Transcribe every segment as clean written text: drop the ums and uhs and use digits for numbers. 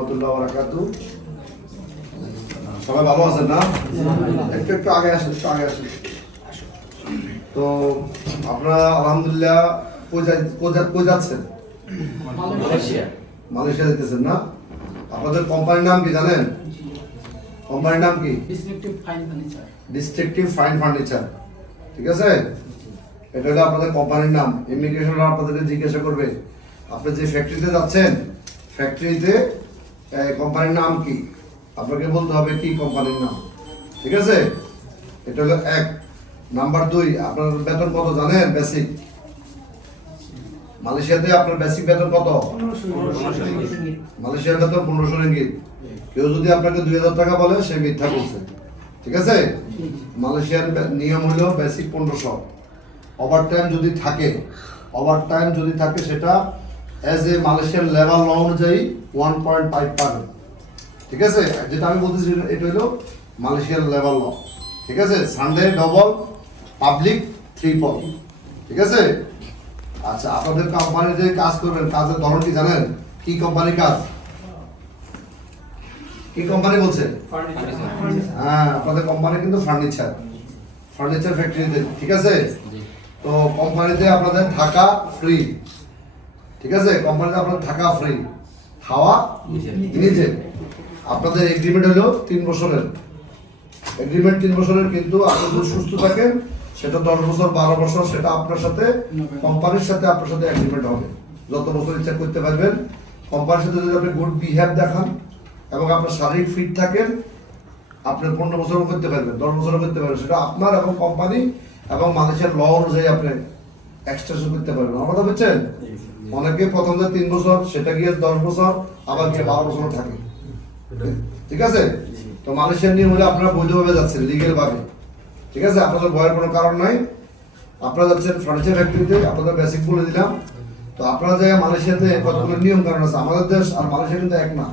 রহমতুল্লাহ ওয়া বারাকাতুহু। সবাই ভালো আছেন না? একটু একটু আগে আসেন, একটু আগে আসেন। তো আপনারা আলহামদুলিল্লাহ কই যাচ্ছেন? মালয়েশিয়া যেতেছেন না? আপনাদের কোম্পানির নাম কি জানেন? কোম্পানির নাম কি? Destructive fine furniture. ঠিক আছে, এটা হলো আপনাদের কোম্পানির নাম। ইমিগ্রেশন আপনাদেরকে জিজ্ঞাসা করবে আপনি যে ফ্যাক্টরিতে যাচ্ছেন, ফ্যাক্টরিতে কোম্পানির নাম কি, আপনাকে বলতে হবে কি কোম্পানির নাম। ঠিক আছে, এটা হলো এক। নাম্বার 2, আপনার বেতন কত জানেন? বেসিক মালয়েশিয়াতে আপনার বেসিক বেতন কত? মালয়েশিয়ার বেতন 1500 রিঙ্গিত। কেউ যদি আপনাকে 2000 টাকা বলে সে মিথ্যা বলছে। ঠিক আছে, মালয়েশিয়ার নিয়ম হলো বেসিক 1500। ওভারটাইম যদি থাকে সেটা as a Malaysian labour law অনুযায়ী 1.5 পাবেন। ঠিক আছে, যেটা আমি বলতেছি এটা হলো মালয়েশিয়ান লেবার ল। ঠিক আছে, সানডে ডবল, পাবলিক ট্রিপল। ঠিক আছে, আচ্ছা আপনাদের কোম্পানিতে কাজ করবেন, কাজের ধরন কি জানেন? কি কোম্পানির কাজ? কি কোম্পানি বলছে? হ্যাঁ, আপনাদের কোম্পানি কিন্তু ফার্নিচার ফ্যাক্টরিতে। ঠিক আছে, তো কোম্পানিতে আপনাদের থাকা ফ্রি। ঠিক আছে, কোম্পানিতে আপনাদের থাকা ফ্রি, খাওয়া নিজে। আপনাদের এগ্রিমেন্ট হলো 3 বছরের এগ্রিমেন্ট, 3 বছরের। কিন্তু আপনি যদি সুস্থ থাকেন সেটা 10 বছর 12 বছর, সেটা আপনার সাথে কোম্পানির সাথে আপনার সাথে এগ্রিমেন্ট হবে। যত বছর ইচ্ছা করতে পারবেন। কোম্পানির সাথে যদি আপনি গুড বিহেভ দেখান এবং আপনার শারীরিক ফিট থাকেন, আপনি 15 বছরও করতে পারবেন, 10 বছরও করতে পারবেন। সেটা আপনার এবং কোম্পানি এবং মালয়েশিয়ার ল অনুযায়ী আপনি এক্সটেনশন করতে পারবেন। আমার কথা বুঝছেন? অনেকে প্রথম 3 বছর, সেটা গিয়ে 10 বছর, আবার গিয়ে 12 বছর থাকে। ঠিক আছে, তো মালয়েশিয়ার নিয়ম হলে আপনারা বৈধভাবে যাচ্ছেন, লিগেল ভাবে। ঠিক আছে, আপনাদের ভয়ের কোনো কারণ নাই। আপনারা যাচ্ছেন ফার্নিচার ফ্যাক্টরিতে, আপনাদের বেসিক বলে দিলাম। তো আপনারা যে মালয়েশিয়াতে কতগুলো নিয়ম কারণ আছে। আমাদের দেশ আর মালয়েশিয়া কিন্তু এক না,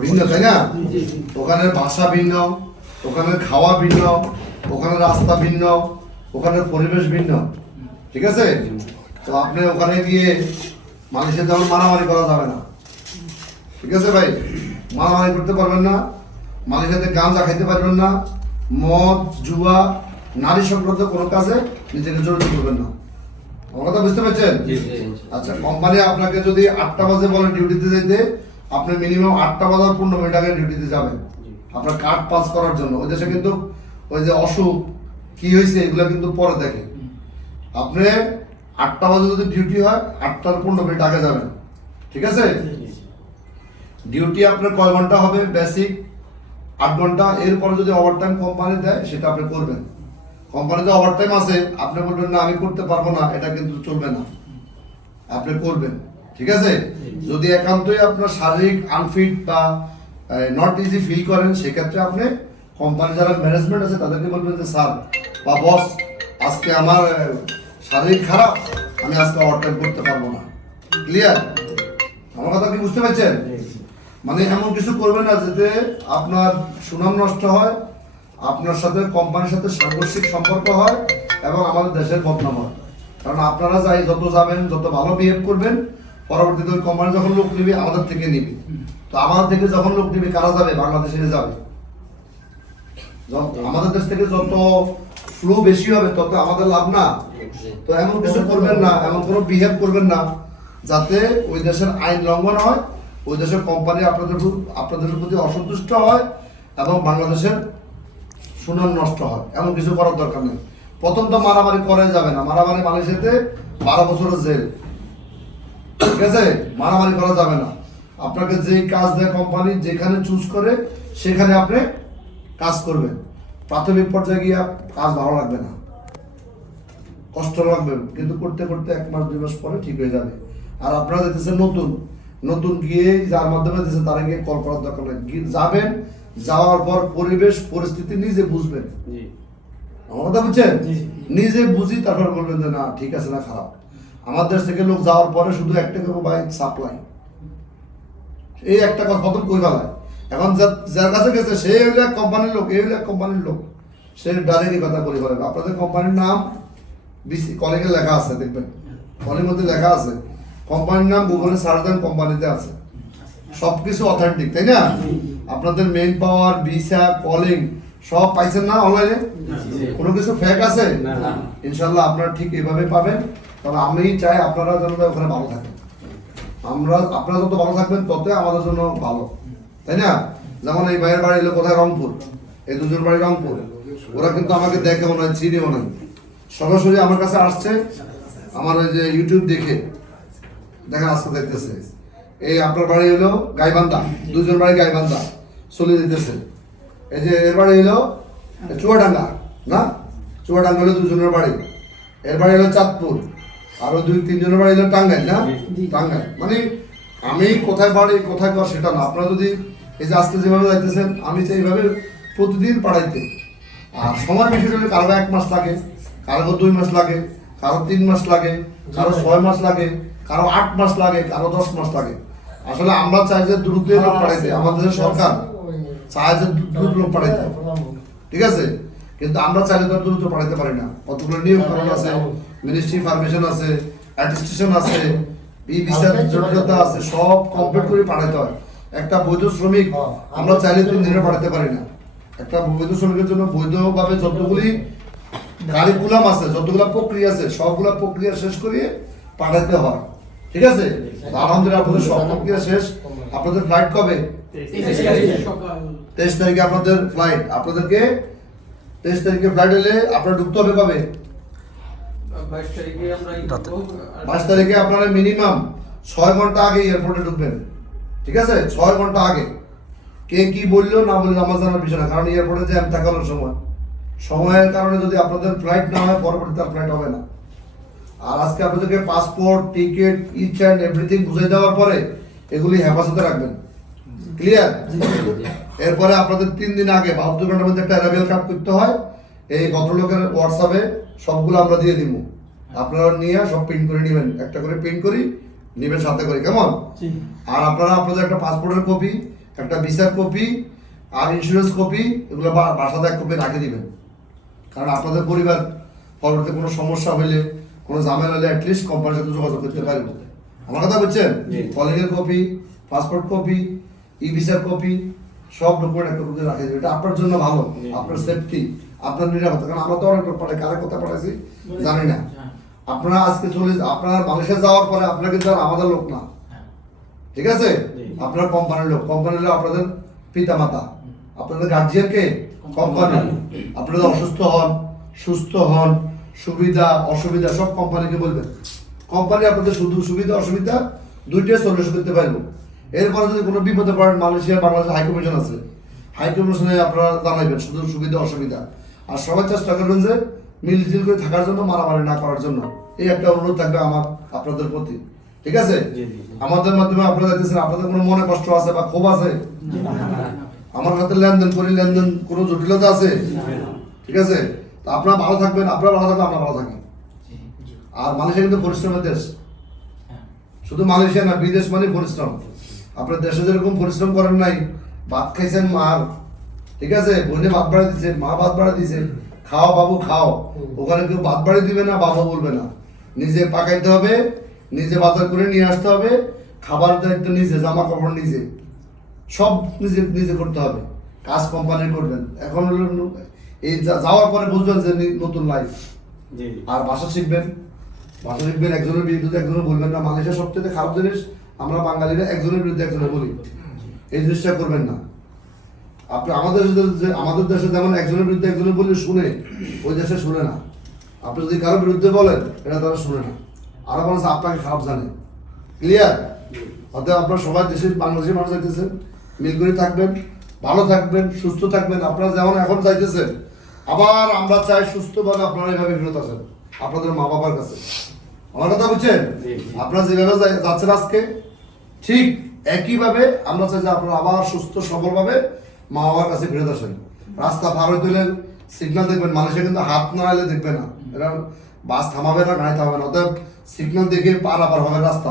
ভিন্ন, তাই না? ওখানে ভাষা ভিন্ন, ওখানে খাওয়া ভিন্ন, ওখানে রাস্তা ভিন্ন, ওখানে পরিবেশ ভিন্ন। ঠিক আছে, তো আপনি ওখানে গিয়ে মালয়েশিয়া যেমন মারামারি করা যাবে না। ঠিক আছে ভাই, মারামারি করতে পারবেন না। মালয়েশিয়াতে গাঁজা খাইতে পারবেন না। মদ, জুয়া, নারী সংক্রান্ত কোনো কাজে নিজেকে জড়িত করবেন না। আমার কথা বুঝতে পারছেন? আচ্ছা, কোম্পানি আপনাকে যদি 8টা বাজে বলে ডিউটিতে যেতে, আপনি মিনিমাম 8টা বাজার 15 মিনিট আগে ডিউটিতে যাবেন আপনার কার্ড পাস করার জন্য। ওই দেশে কিন্তু ওই যে অসুখ কি হয়েছে এগুলো কিন্তু পরে দেখে। আপনি 8টা বাজে যদি ডিউটি হয় 8টার 15 মিনিট আগে যাবেন। ঠিক আছে, ডিউটি আপনার কয় ঘন্টা হবে? বেসিক 8 ঘন্টা। এরপরে যদি ওভারটাইম কোম্পানি দেয় সেটা আপনি করবেন। কোম্পানিতে ওভারটাইম আছে, আপনি বলবেন না আমি করতে পারবো না, এটা কিন্তু চলবে না, আপনি করবেন। ঠিক আছে, যদি একান্তই আপনার শারীরিক আনফিট বা নট ইজি ফিল করেন, সেক্ষেত্রে আপনি কোম্পানি যারা ম্যানেজমেন্ট আছে তাদেরকে বলবেন যে স্যার বা বস, আজকে আমার শারীরিক খারাপ, আমি আজকে ওভারটাইম করতে পারবো না। ক্লিয়ার? আমার কথা কি বুঝতে পারছেন? মানে এমন কিছু করবেন না যাতে আপনার সুনাম নষ্ট হয়, আপনার সাথে কোম্পানির সাথে সাংঘর্ষিক সম্পর্ক হয় এবং আমাদের দেশের বদনাম হয়। কারণ আপনারা যত যাবেন, যত ভালো বিহেভ করবেন, পরবর্তীতে ওই কোম্পানি যখন লোক নিবে আমাদের থেকে নিবে। তো আমাদের থেকে যখন লোক নিবে কারা যাবে? বাংলাদেশে যাবে। আমাদের দেশ থেকে যত ফ্লো বেশি হবে তত আমাদের লাভ না। তো এমন কিছু করবেন না, এমন কোনো বিহেভ করবেন না যাতে ওই দেশের আইন লঙ্ঘন হয়, ওই দেশের কোম্পানি আপনাদের প্রতি অসন্তুষ্ট হয় এবং বাংলাদেশের সুনাম নষ্ট হয়। এমন কিছু করার দরকার নেই। প্রথম তো মারামারি করে যাবে না। মারামারি মালয়েশিয়াতে 12 বছরের জেল। ঠিক আছে, মারামারি করা যাবে না। আপনাকে যে কাজ দেয় কোম্পানি, যেখানে চুজ করে সেখানে আপনি কাজ করবেন। প্রাথমিক পর্যায়ে গিয়ে কাজ ভালো লাগবে না, কষ্ট লাগবে, কিন্তু করতে করতে 1 মাস 2 মাস পরে ঠিক হয়ে যাবে। আর আপনারা যেতেছেন নতুন গিয়ে যার মাধ্যমে দিতেছেন তারা গিয়ে কল করার দরকার নেই। যাবেন, যাওয়ার পর পরিবেশ পরিস্থিতি নিজে বুঝবেন। আমার কথা বুঝছেন? নিজে বুঝি তারপর বলবেন যে না ঠিক আছে না খারাপ। আমার দেশ থেকে লোক যাওয়ার পরে শুধু একটা করবো ভাই সাপ্লাই, এই একটা কথা প্রথম কই ফেলায়। এখন যার কাছে গেছে সে হইলে এক কোম্পানির লোক, এই হইলে এক কোম্পানির লোক, সে ডাইরেক্টই কথা বলে ফেলে। আপনাদের কোম্পানির নাম কলিগে লেখা আছে, দেখবেন কলের মধ্যে লেখা আছে কোম্পানির নাম, গুগলে সার্চ দেন কোম্পানিতে আছে। সবকিছু অথেন্টিক, তাই না? আপনাদের মেইন পাওয়ার, ভিসা, কলিং সব পাইছেন না অনলাইনে? কোনো কিছু ফেক আছে? ইনশাল্লাহ আপনারা ঠিক এভাবে পাবেন। তবে আমি চাই আপনারা যেন ওখানে ভালো থাকেন। আপনারা যত ভালো থাকবেন তত আমাদের জন্য ভালো, তাই না? যেমন এই ভাইয়ের বাড়ি এলো কোথায়, রংপুর, এই দুজন বাড়ি রংপুর। ওরা কিন্তু আমাকে দেখে মনে হয়, চিনেও নাই, সরাসরি আমার কাছে আসছে আমার ওই যে ইউটিউব দেখে আজকে দেখতেছে। এই আপনার বাড়ি হলো গাইবান্ধা, দুজন বাড়ি গাইবান্ধা চলে যেতেছে। এই যে এর বাড়ি হলো চুয়াডাঙ্গা, না চুয়াডাঙ্গা হলো দুজনের বাড়ি। এর বাড়ি হলো চাঁদপুর, আরো 2-3 জনের বাড়ি হলো টাঙ্গাইল, না টাঙ্গাইল। মানে আমি কোথায় বাড়ি কোথায় কর সেটা না, আপনারা যদি এই যে আজকে যেভাবে যাইতেছেন আমি চাই এইভাবে প্রতিদিন পাঠাইতে। আর সময় বেশি হলে কারো 1 মাস লাগে, কারো 2 মাস লাগে, কারো 3 মাস লাগে, কারো 6 মাস লাগে, কারো 8 মাস লাগে, কারো 10 মাস লাগে। আসলে আমরা চাই যে দ্রুত লোক পাঠাইতে, আমাদের সরকার চায় যে দ্রুত লোক পাঠাইতে, ঠিক আছে? কিন্তু আমরা চাইলে তো দ্রুত পাঠাইতে পারি না, কতগুলো নিয়ম কানুন আছে, মিনিস্ট্রি পারমিশন আছে, অ্যাটেস্টেশন আছে, ভিসার জটিলতা আছে, সব কমপ্লিট করে পাঠাইতে হয়। একটা বৈধ শ্রমিক আমরা চাইলে 3 দিনে পাঠাতে পারি না। একটা বৈধ শ্রমিকের জন্য বৈধভাবে যতগুলি কারিকুলাম আছে, যতগুলো প্রক্রিয়া আছে, সবগুলো প্রক্রিয়া শেষ করিয়ে পাঠাতে হয়, ঠিক আছে? আলহামদুলিল্লাহ আপনাদের সব প্রক্রিয়া শেষ। আপনাদের ফ্লাইট কবে? 23 তারিখে আপনাদের ফ্লাইট। আপনাদেরকে 23 তারিখে ফ্লাইট হলে আপনারা ঢুকতে হবে কবে? 22 তারিখে আপনারা মিনিমাম 6 ঘন্টা আগে এয়ারপোর্টে ঢুকবেন, ঠিক আছে? 6 ঘন্টা আগে। কে কি বললো না বললো আমার জানার বিষয় না, কারণ এয়ারপোর্টে জ্যাম থাকার সময়ের কারণে যদি আপনাদের ফ্লাইট না হয় পরবর্তীতে ফ্লাইট হবে না। আর আজকে আপনাদেরকে passport, ticket, each and everything বুঝে দেওয়ার পরে এগুলি হেফাজতে রাখবেন, ক্লিয়ার? এরপরে আপনাদের 3 দিন আগে 72 ঘন্টার মধ্যে একটা অ্যারাইভাল কার্ড করতে হয়। এই ভদ্রলোকের হোয়াটসঅ্যাপে সবগুলো আমরা দিয়ে দিব, আপনারা নিয়ে সব প্রিন্ট করে নেবেন, একটা করে প্রিন্ট করি নেবেন সাথে করে, কেমন? আর আপনারা আপনাদের একটা পাসপোর্টের কপি, একটা ভিসার কপি আর ইন্স্যুরেন্স কপি এগুলো বাসাতে 1 কপি রাখে দিবেন। কারণ আপনাদের পরিবার পরবর্তীতে কোনো সমস্যা হইলে, কোনো ঝামেলা হলে অ্যাটলিস্ট কোম্পানির সাথে যোগাযোগ করতে পারবো। আমার কথা বুঝছেন? কলিংয়ের কপি, পাসপোর্ট কপি, ই ভিসার কপি, সব ডকুমেন্ট একটা কপি রাখে দেবে। এটা আপনার জন্য ভালো, আপনার সেফটি, আপনার নিরাপত্তা। কারণ আমরা তো অনেক লোক পাঠাই, কারা কথা পাঠাইছি জানি না। আপনারা আজকে আপনারা বাংলাদেশে যাওয়ার পরে আপনারা কিন্তু আর আমাদের লোক না, ঠিক আছে? আপনার কোম্পানির লোক। কোম্পানির লোক আপনাদের পিতা মাতা, আপনাদের গার্জিয়ানকে কোম্পানি। আপনারা অসুস্থ হন, সুস্থ হন, সুবিধা অসুবিধা সব কোম্পানিকে বলবেন। কোম্পানি আপনাদের শুধু সুবিধা অসুবিধা দুইটাই সলিউশন করতে পারবো। এরপরে যদি কোনো বিপদে পড়েন, মালয়েশিয়া বাংলাদেশে হাই কমিশন আছে, হাই কমিশনে আপনারা জানাইবেন শুধু সুবিধা অসুবিধা। আর সবাই চেষ্টা করবেন যে মিলজিল করে থাকার জন্য, মারামারি না করার জন্য। এই একটা অনুরোধ থাকবে আমার আপনাদের প্রতি, ঠিক আছে? আমাদের মাধ্যমে আপনারা দেখতেছেন, আপনাদের কোনো মনে কষ্ট আছে বা ক্ষোভ আছে? আমার সাথে লেনদেন করি, লেনদেন কোনো জটিলতা আছে? ঠিক আছে? তো আপনারা ভালো থাকবেন, আপনারা ভালো থাকবেন, আমরা ভালো থাকি। আর মালয়েশিয়া কিন্তু পরিশ্রমের দেশ, শুধু মালয়েশিয়া না, বিদেশ মানে পরিশ্রম। আপনার দেশে যেরকম পরিশ্রম করেন নাই, ভাত খাইছেন মার, ঠিক আছে? বোনে ভাত বাড়ি দিছে, মা ভাত বাড়ি দিছে, খাও বাবু খাও। ওখানে কেউ ভাত বাড়ি দিবে না, বাবা বলবে না, নিজে পাকাইতে হবে, নিজে বাজার করে নিয়ে আসতে হবে, খাবার দায়িত্ব নিজে, জামা কাপড় নিজে, সব নিজে নিজে করতে হবে। কাজ কোম্পানি করবেন। এখন এই যাওয়ার পরে বুঝবেন যে নতুন লাইফ। আর ভাষা শিখবেন, একজনের বিরুদ্ধে একজনের বলবেন না। মালয়েশিয়া সবচেয়ে খারাপ জিনিস, আমরা বাঙালিরা একজনের বিরুদ্ধে একজনের বলি, এই জিনিসটা করবেন না। আপনি আমাদের দেশে যেমন একজনের বিরুদ্ধে একজনের বলি শুনে, ওই দেশে শুনে না। আপনি যদি কারোর বিরুদ্ধে বলেন, এটা তারা শুনে না, আরো মানুষ আপনাকে খারাপ জানে, ক্লিয়ার? অতএব আপনারা সবাই দেশের বাংলাদেশের মানুষ যাইতেছেন, মিল করে থাকবেন, ভালো থাকবেন, সুস্থ থাকবেন। আপনারা যেমন এখন যাইতেছেন, আবার আমরা চাই সুস্থভাবে আপনারা এইভাবে ফেরত আসেন আপনাদের মা বাবার কাছে। আমার কথা বুঝছেন? আপনারা যেভাবে যাচ্ছেন আজকে, ঠিক একইভাবে আমরা চাই যে আপনারা আবার সুস্থ সবলভাবে মা বাবার কাছে ফেরত আসেন। রাস্তা পার হইতে হলে সিগন্যাল দেখবেন। মালয়েশিয়া কিন্তু হাত নাড়াইলে দেখবে না, এরা বাস থামাবে না, গাড়ি থামাবে না। অতএব সিগন্যাল দেখে পারাপার হবে রাস্তা,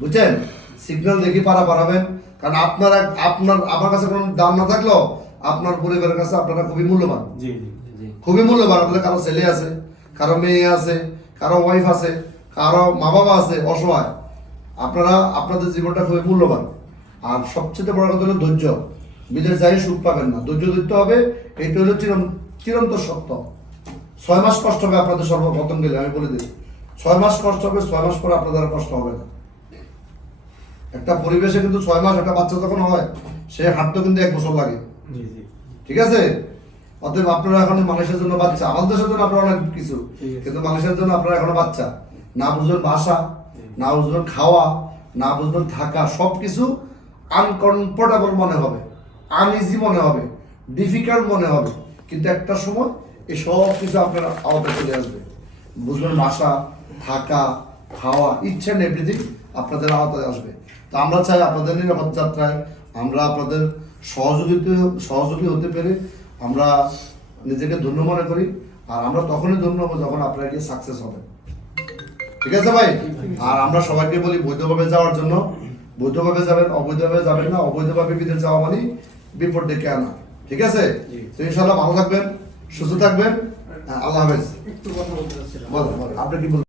বুঝছেন? সিগন্যাল দেখে পারাপার হবেন। কারণ আমার কাছে কোনো দাম না থাকলেও আপনার পরিবারের কাছে আপনারা খুবই মূল্যবান, খুবই মূল্যবান। আপনাদের কারো ছেলে আছে, কারো মেয়ে আছে, কারো ওয়াইফ আছে, কারো মা বাবা আছে অসহায়। আপনারা আপনাদের জীবনটা খুবই মূল্যবান। আর সবচেয়ে বড় কথা হলো ধৈর্য। বিদেশ যাই সুখ পাবেন না, ধৈর্য ধরতে হবে। এইটা হলো চিরন্তর সত্য। 6 মাস কষ্ট হবে আপনাদের সর্বপ্রথম গেলে, আমি বলে দিই 6 মাস কষ্ট হবে, 6 মাস পরে আপনাদের আর কষ্ট হবে না। একটা পরিবেশে কিন্তু 6 মাস, একটা বাচ্চা যখন হয় সে হাঁটতে কিন্তু 1 বছর লাগে, ঠিক আছে? অতএব আপনারা এখন মানুষের জন্য বাচ্চা, আমাদের দেশের জন্য আপনারা অনেক কিছু, কিন্তু মানুষের জন্য আপনারা এখনো বাচ্চা। না বুঝবেন ভাষা, না বুঝবেন খাওয়া, না বুঝবেন থাকা, সবকিছু আনকমফোর্টেবল মনে হবে, আনইজি মনে হবে, ডিফিকাল্ট মনে হবে। কিন্তু একটা সময় এই সব কিছু আপনার আওতায় চলে আসবে। বুঝবেন ভাষা, থাকা, খাওয়া, ইচ্ছা এন্ড এভরিথিং আপনাদের আওতায় আসবে। তো আমরা চাই আপনাদের নিরাপদ যাত্রায় আমরা আপনাদের সহযোগী হতে পেরে আমরা নিজেকে ধন্য মনে করি। আর আমরা তখনই ধন্য হবো যখন আপনারা গিয়ে সাকসেস হবে, ঠিক আছে ভাই? আর আমরা সবাইকে বলি বৈধভাবে যাওয়ার জন্য, বৈধভাবে যাবেন, অবৈধভাবে যাবেন না। অবৈধভাবে বিদেশ যাওয়া মানে বিপদ ডেকে আনা, ঠিক আছে? তো ইনশাআল্লাহ ভালো থাকবেন, সুস্থ থাকবেন। আল্লাহ হাফেজ। একটু কথা বলতে চাচ্ছিলাম। বলেন, আপনি কি বলবেন?